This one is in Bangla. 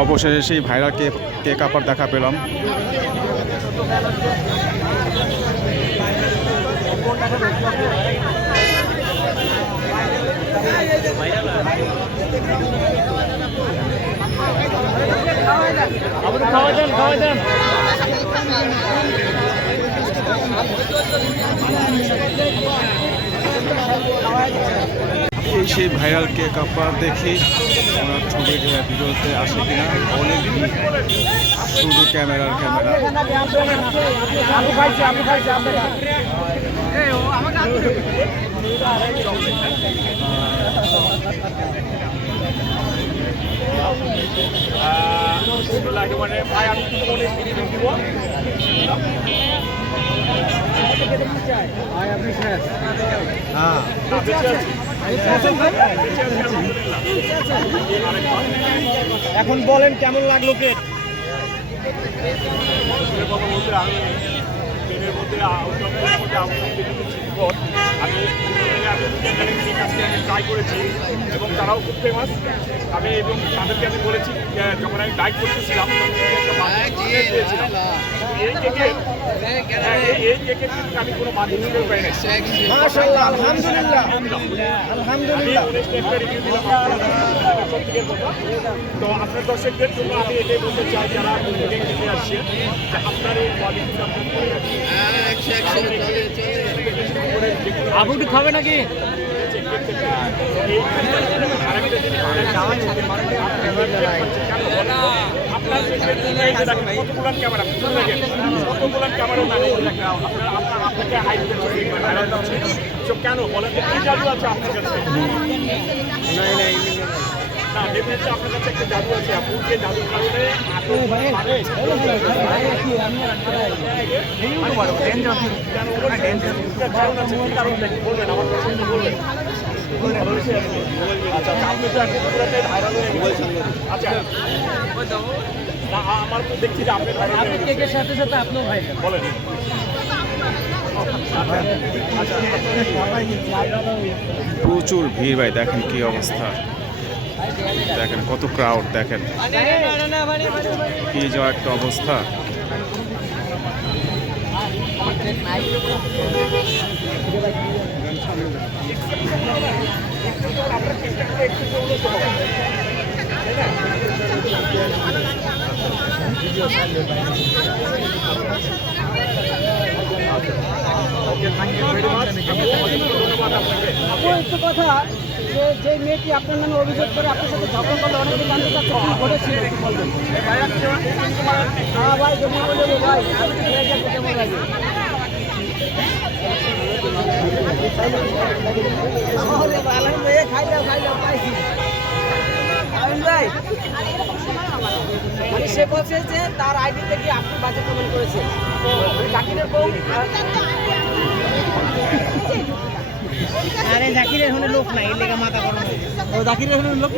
অবশেষে সেই ভাইরাল কেক কেক আপার দেখা পেলাম। খাওয়া খাওয়া এই সেই ভাইরাল কেক আপার দেখি ওনার ছবি ভিডিওতে আসে কিনা। অনেক শুধু ক্যামেরার ক্যামেরা। আপনারা ভাই আমি কি মনে স্পিরিট দিব এখন বলেন কেমন লাগল ট্রেনের মধ্যে আমি আমি ট্রাই করেছি এবং তারাও খুব ফেমাস আমি এবং তাদেরকে আমি বলেছি যখন আমি ডাইট করতেছিলাম তো আপনার দর্শকদের আমি চাই যারা আপনার আবুটি খাবে নাকি আপনার কতগুলো ক্যামেরা কতগুলো ক্যামেরা না আপনার আপনাকে হাইট কেন বলেন কি জাদু আছে আপনার কাছে না ডেফিনেটলি আপনার কাছে একটা জাদু আছে আপনি যে জাদুর কারণে আপনি কারণ আছে কি কারণ নাকি বলবেন আমার পছন্দ বলবেন আমার তো আপনি সাথে সাথে বলেন প্রচুর ভিড় ভাই, দেখেন কি অবস্থা। দেখেন কত ক্রাউড দেখেন। কি যে একটা অবস্থা। ধন্যবাদ আপনাকে একটু কথা। যে যে মেয়েটি আপনার নামে অভিযোগ করে আপনার সাথে ঝগড়া করল, অনেকে জানতে চাচ্ছে কি ঘটেছিল। হ্যাঁ ভাই কেমন বলবে ভাই। আমি মানে সে বলছে যে তার আইডি থেকে আপনি বাজে কমেন্ট করেছেন তো জাকিরের বউ আরে জাকিরের লোক নাই? মাথা গরম ও জাকিরের এখানে লোক